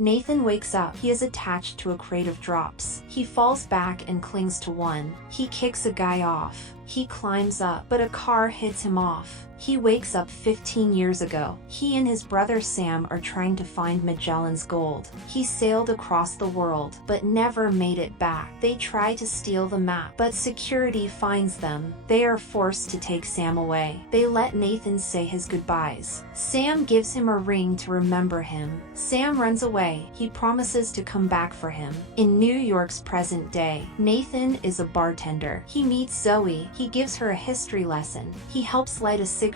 Nathan wakes up. He is attached to a crate of drops. He falls back and clings to one. He kicks a guy off. He climbs up, but a car hits him off. He wakes up 15 years ago. He and his brother Sam are trying to find Magellan's gold. He sailed across the world, but never made it back. They try to steal the map, but security finds them. They are forced to take Sam away. They let Nathan say his goodbyes. Sam gives him a ring to remember him. Sam runs away. He promises to come back for him. In New York's present day, Nathan is a bartender. He meets Zoe. He gives her a history lesson. He helps light a cigarette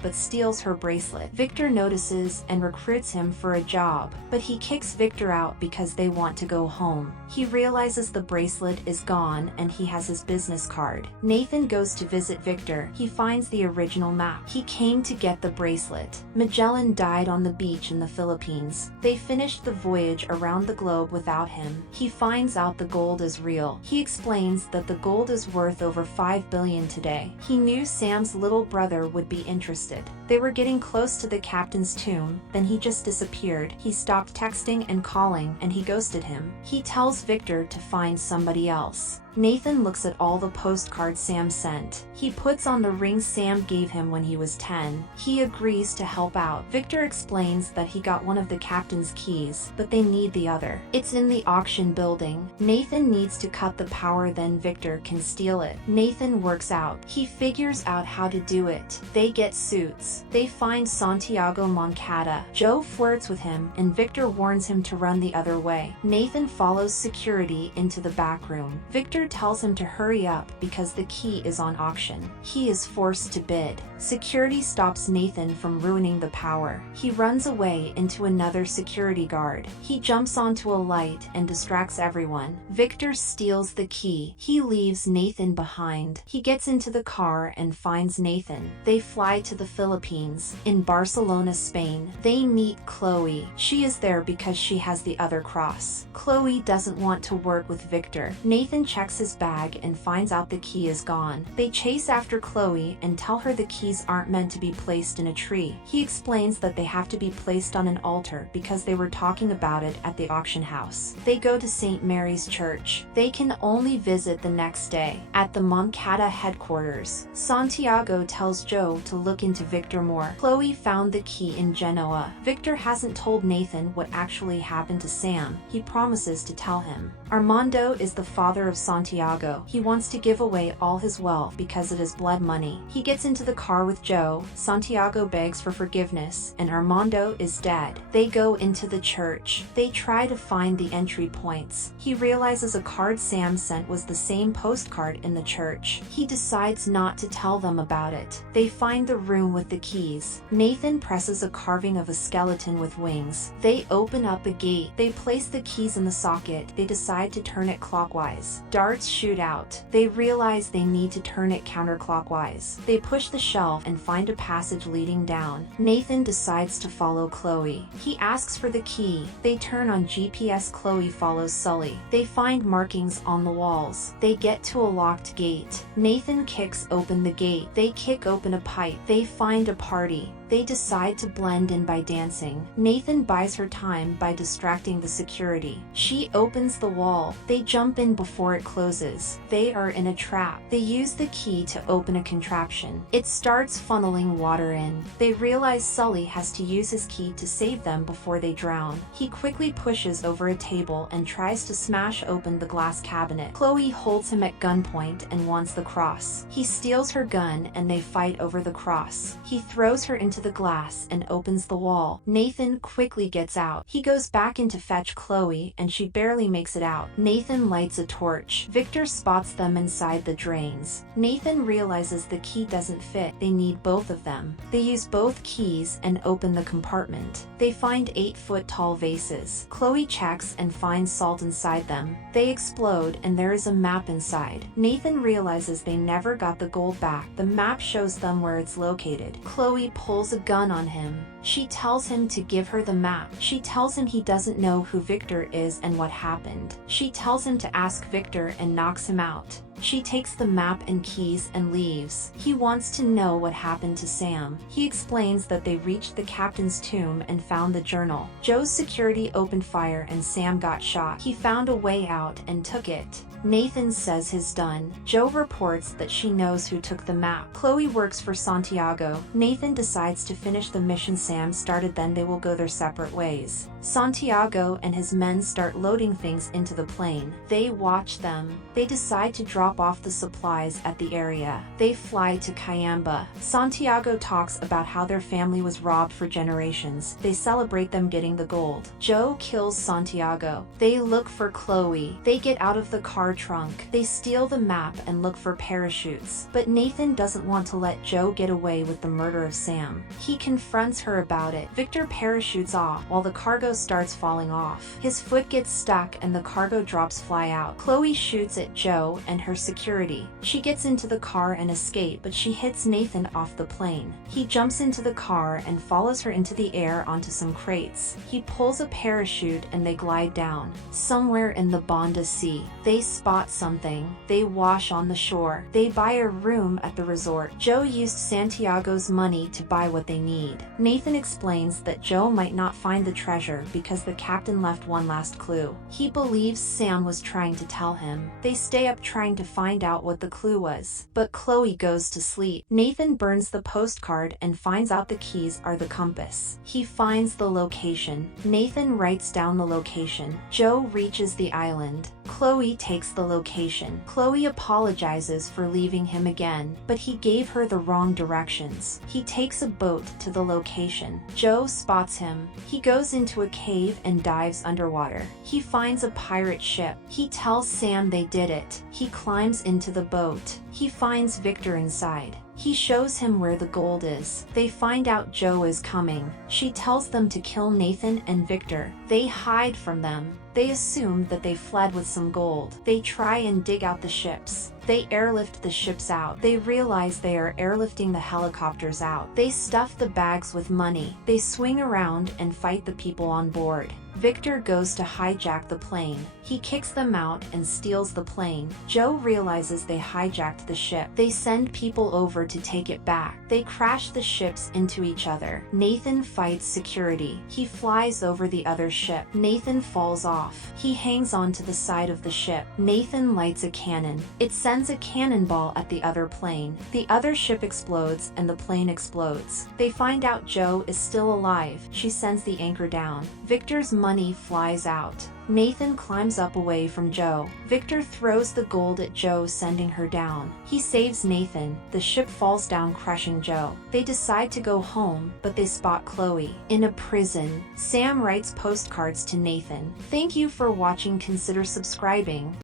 but steals her bracelet. Victor notices and recruits him for a job, but he kicks Victor out because they want to go home. He realizes the bracelet is gone and he has his business card. Nathan goes to visit Victor. He finds the original map. He came to get the bracelet. Magellan died on the beach in the Philippines. They finished the voyage around the globe without him. He finds out the gold is real. He explains that the gold is worth over $5 billion today. He knew Sam's little brother would be interested. They were getting close to the captain's tomb, then he just disappeared. He stopped texting and calling, and he ghosted him. He tells Victor to find somebody else. Nathan looks at all the postcards Sam sent. He puts on the ring Sam gave him when he was 10. He agrees to help out. Victor explains that he got one of the captain's keys, but they need the other. It's in the auction building. Nathan needs to cut the power, then Victor can steal it. Nathan works out. He figures out how to do it. They get suits. They find Santiago Moncada. Joe flirts with him, and Victor warns him to run the other way. Nathan follows security into the back room. Victor tells him to hurry up because the key is on auction. He is forced to bid. Security stops Nathan from ruining the power. He runs away into another security guard. He jumps onto a light and distracts everyone. Victor steals the key. He leaves Nathan behind. He gets into the car and finds Nathan. They fly to the Philippines. In Barcelona, Spain, they meet Chloe. She is there because she has the other cross. Chloe doesn't want to work with Victor. Nathan checks his bag and finds out the key is gone. They chase after Chloe and tell her the keys aren't meant to be placed in a tree. He explains that they have to be placed on an altar because they were talking about it at the auction house. They go to St. Mary's Church. They can only visit the next day. At the Moncada headquarters, Santiago tells Joe to look into Victor more. Chloe found the key in Genoa. Victor hasn't told Nathan what actually happened to Sam. He promises to tell him. Armando is the father of Santiago. He wants to give away all his wealth because it is blood money. He gets into the car with Joe. Santiago begs for forgiveness, and Armando is dead. They go into the church. They try to find the entry points. He realizes a card Sam sent was the same postcard in the church. He decides not to tell them about it. They find the room with the keys. Nathan presses a carving of a skeleton with wings. They open up a gate. They place the keys in the socket. They decide to turn it clockwise. Darts shoot out. They realize they need to turn it counterclockwise. They push the shelf and find a passage leading down. Nathan decides to follow Chloe. He asks for the key. They turn on GPS. Chloe follows Sully. They find markings on the walls. They get to a locked gate. Nathan kicks open the gate. They kick open a pipe. They find a party. They decide to blend in by dancing. Nathan buys her time by distracting the security. She opens the wall. They jump in before it closes. They are in a trap. They use the key to open a contraption. It starts funneling water in. They realize Sully has to use his key to save them before they drown. He quickly pushes over a table and tries to smash open the glass cabinet. Chloe holds him at gunpoint and wants the cross. He steals her gun and they fight over the cross. He throws her into the glass and opens the wall. Nathan quickly gets out. He goes back in to fetch Chloe and she barely makes it out. Nathan lights a torch. Victor spots them inside the drains. Nathan realizes the key doesn't fit. They need both of them. They use both keys and open the compartment. They find 8-foot-tall vases. Chloe checks and finds salt inside them. They explode and there is a map inside. Nathan realizes they never got the gold back. The map shows them where it's located. Chloe pulls a gun on him. She tells him to give her the map. She tells him he doesn't know who Victor is and what happened. She tells him to ask Victor and knocks him out. She takes the map and keys and leaves. He wants to know what happened to Sam. He explains that they reached the captain's tomb and found the journal. Joe's security opened fire and Sam got shot. He found a way out and took it. Nathan says he's done. Joe reports that she knows who took the map. Chloe works for Santiago. Nathan decides to finish the mission Sam started, then they will go their separate ways. Santiago and his men start loading things into the plane. They watch them. They decide to drop off the supplies at the area. They fly to Cayamba. Santiago talks about how their family was robbed for generations. They celebrate them getting the gold. Joe kills Santiago. They look for Chloe. They get out of the car trunk. They steal the map and look for parachutes. But Nathan doesn't want to let Joe get away with the murder of Sam. He confronts her about it. Victor parachutes off while the cargo starts falling off. His foot gets stuck and the cargo drops fly out. Chloe shoots at Joe and her security. She gets into the car and escape, but she hits Nathan off the plane. He jumps into the car and follows her into the air onto some crates. He pulls a parachute and they glide down. Somewhere in the Banda Sea, they spot something. They wash on the shore. They buy a room at the resort. Joe used Santiago's money to buy what they need. Nathan explains that Joe might not find the treasure because the captain left one last clue. He believes Sam was trying to tell him. They stay up trying to find out what the clue was. But Chloe goes to sleep. Nathan burns the postcard and finds out the keys are the compass. He finds the location. Nathan writes down the location. Joe reaches the island. Chloe takes the location. Chloe apologizes for leaving him again, but he gave her the wrong directions. He takes a boat to the location. Joe spots him. He goes into a cave and dives underwater. He finds a pirate ship. He tells Sam they did it. He climbs into the boat. He finds Victor inside. He shows him where the gold is. They find out Joe is coming. She tells them to kill Nathan and Victor. They hide from them. They assume that they fled with some gold. They try and dig out the ships. They airlift the ships out. They realize they are airlifting the helicopters out. They stuff the bags with money. They swing around and fight the people on board. Victor goes to hijack the plane. He kicks them out and steals the plane. Joe realizes they hijacked the ship. They send people over to take it back. They crash the ships into each other. Nathan fights security. He flies over the other ship. Nathan falls off. He hangs onto the side of the ship. Nathan lights a cannon. It sends a cannonball at the other plane. The other ship explodes and the plane explodes. They find out Joe is still alive. She sends the anchor down. Victor's money flies out. Nathan climbs up away from Joe. Victor throws the gold at Joe, sending her down. He saves Nathan. The ship falls down, crushing Joe. They decide to go home, but they spot Chloe in a prison. Sam writes postcards to Nathan. Thank you for watching. Consider subscribing.